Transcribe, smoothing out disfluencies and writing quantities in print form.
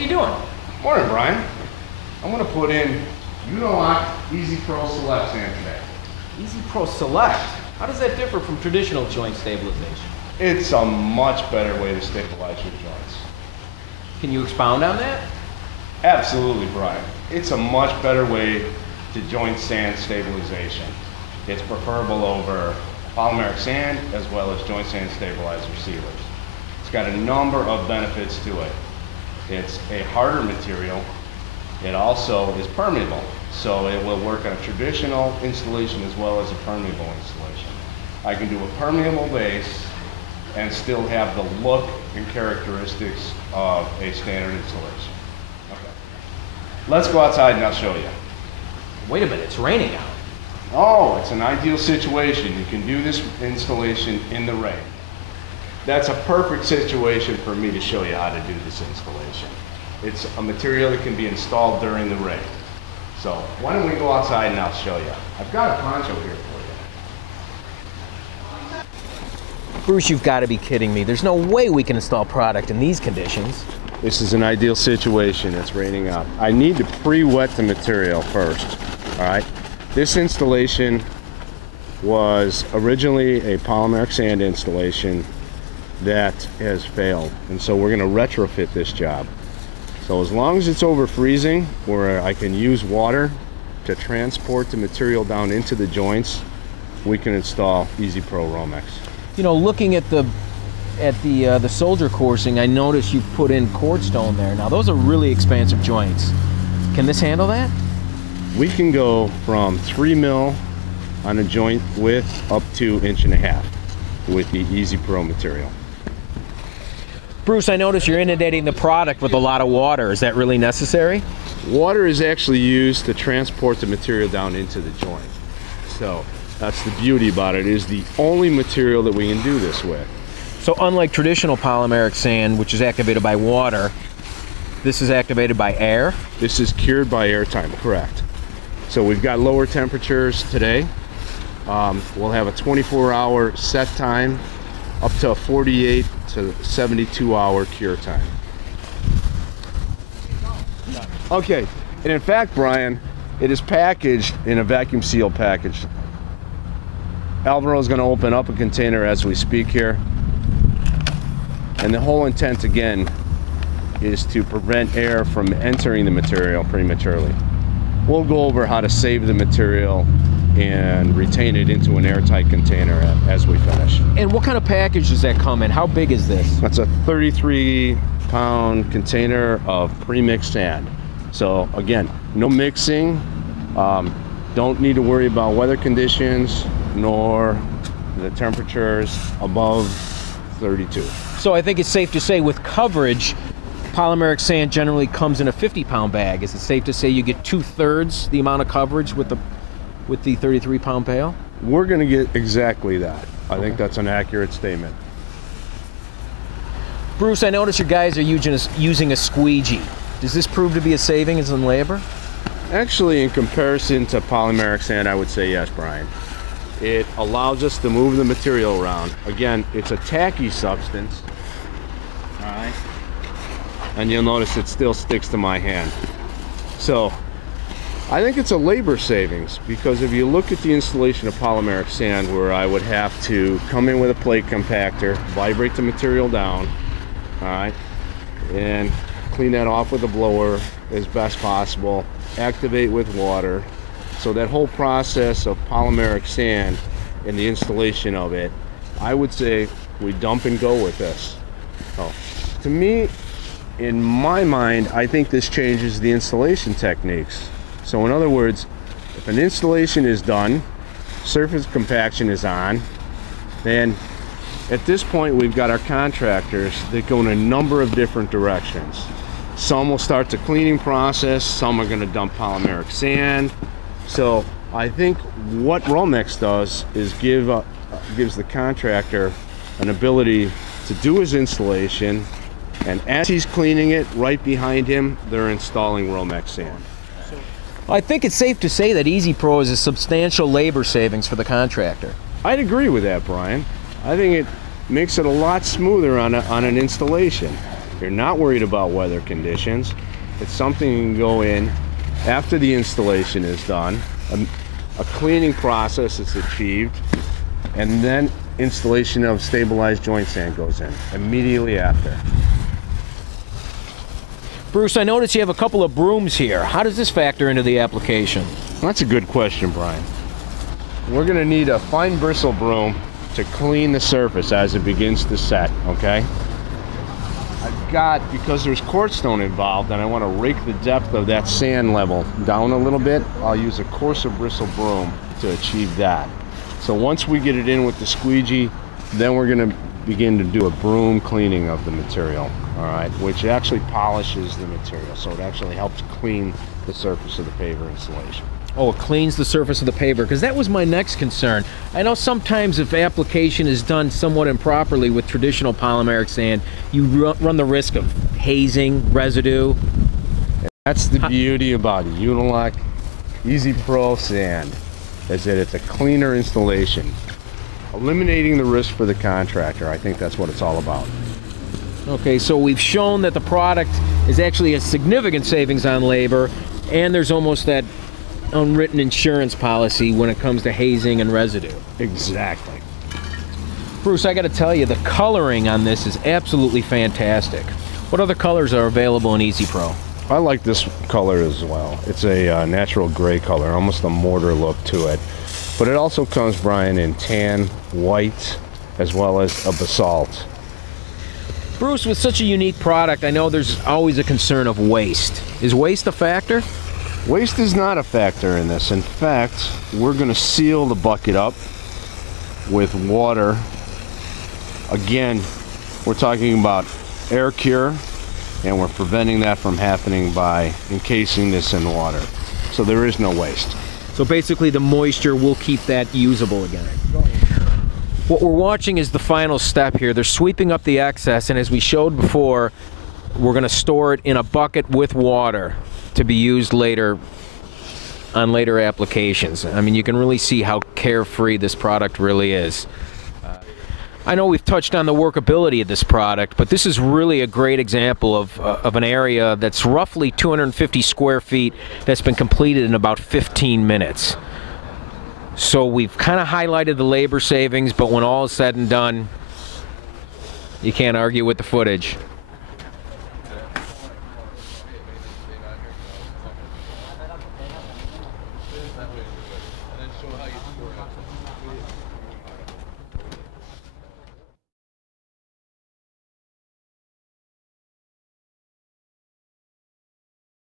are you doing? Morning, Brian. I'm going to put in Unilock EasyPro Select sand today. EasyPro Select? How does that differ from traditional joint stabilization? It's a much better way to stabilize your joints. Can you expound on that? Absolutely, Brian. It's a much better way to joint sand stabilization. It's preferable over polymeric sand as well as joint sand stabilizer sealers. It's got a number of benefits to it. It's a harder material. It also is permeable, so it will work on a traditional installation as well as a permeable installation. I can do a permeable base and still have the look and characteristics of a standard installation. Okay. Let's go outside and I'll show you. Wait a minute, it's raining out. Oh, it's an ideal situation. You can do this installation in the rain. That's a perfect situation for me to show you how to do this installation. It's a material that can be installed during the rain. So why don't we go outside and I'll show you. I've got a poncho here for you. Bruce, you've got to be kidding me. There's no way we can install product in these conditions. This is an ideal situation. It's raining out. I need to pre-wet the material first, all right? This installation was originally a polymeric sand installation that has failed, and so we're going to retrofit this job. So as long as it's over freezing, where I can use water to transport the material down into the joints, we can install EasyPro Romex. You know, looking at the soldier coursing, I noticed you've put in cord stone there. Now those are really expansive joints. Can this handle that? We can go from 3 mil on a joint width up to 1.5 inches with the EasyPro material. Bruce, I notice you're inundating the product with a lot of water. Is that really necessary? Water is actually used to transport the material down into the joint. So that's the beauty about it. It is the only material that we can do this with. So unlike traditional polymeric sand, which is activated by water, this is activated by air? This is cured by airtime, correct. So we've got lower temperatures today. We'll have a 24-hour set time up to a 48 to 72-hour cure time. Okay, and in fact, Brian, it is packaged in a vacuum seal package. Alvaro is going to open up a container as we speak here. And the whole intent, again, is to prevent air from entering the material prematurely. We'll go over how to save the material and retain it into an airtight container as we finish. And what kind of package does that come in? How big is this? That's a 33-pound container of pre-mixed sand. So again, no mixing, don't need to worry about weather conditions nor the temperatures above 32. So I think it's safe to say with coverage, polymeric sand generally comes in a 50-pound bag. Is it safe to say you get 2/3 the amount of coverage with the 33-pound pail? We're going to get exactly that. I think that's an accurate statement. Bruce, I notice your guys are using a squeegee. Does this prove to be a savings in labor? Actually, in comparison to polymeric sand, I would say yes, Brian. It allows us to move the material around. Again, it's a tacky substance. All right. And you'll notice it still sticks to my hand. So I think it's a labor savings, because if you look at the installation of polymeric sand, where I would have to come in with a plate compactor, vibrate the material down, all right, and clean that off with a blower as best possible, activate with water. So that whole process of polymeric sand and the installation of it, I would say we dump and go with this. So, to me, in my mind, I think this changes the installation techniques. So in other words, if an installation is done, surface compaction is on, then at this point we've got our contractors that go in a number of different directions. Some will start the cleaning process, some are going to dump polymeric sand. So I think what Romex does is gives the contractor an ability to do his installation, and as he's cleaning it, right behind him, they're installing Romex sand. I think it's safe to say that EasyPro is a substantial labor savings for the contractor. I'd agree with that, Brian. I think it makes it a lot smoother on an installation. You're not worried about weather conditions. It's something you can go in after the installation is done. A cleaning process is achieved, and then installation of stabilized joint sand goes in immediately after. Bruce, I notice you have a couple of brooms here. How does this factor into the application? That's a good question, Brian. We're going to need a fine bristle broom to clean the surface as it begins to set, okay? I've got, because there's quartz stone involved and I want to rake the depth of that sand level down a little bit, I'll use a coarser bristle broom to achieve that. So once we get it in with the squeegee, then we're going to begin to do a broom cleaning of the material, all right, which actually polishes the material, so it actually helps clean the surface of the paver installation. Oh, it cleans the surface of the paver, because that was my next concern. I know sometimes if application is done somewhat improperly with traditional polymeric sand, you run the risk of hazing, residue. That's the beauty about Unilock EasyPro sand, is that it's a cleaner installation. Eliminating the risk for the contractor, I think that's what it's all about. Okay, so we've shown that the product is actually a significant savings on labor, and there's almost that unwritten insurance policy when it comes to hazing and residue. Exactly. Bruce, I got to tell you, the coloring on this is absolutely fantastic. What other colors are available in EasyPro? I like this color as well. It's a natural gray color, almost a mortar look to it. But it also comes, Brian, in tan, white, as well as a basalt. Bruce, with such a unique product, I know there's always a concern of waste. Is waste a factor? Waste is not a factor in this. In fact, we're going to seal the bucket up with water. Again, we're talking about air cure, and we're preventing that from happening by encasing this in water. So there is no waste. So basically the moisture will keep that usable again. What we're watching is the final step here. They're sweeping up the excess, and as we showed before, we're going to store it in a bucket with water to be used later on later applications. I mean, you can really see how carefree this product really is. I know we've touched on the workability of this product, but this is really a great example of an area that's roughly 250 square feet that's been completed in about 15 minutes. So we've kind of highlighted the labor savings, but when all is said and done, you can't argue with the footage.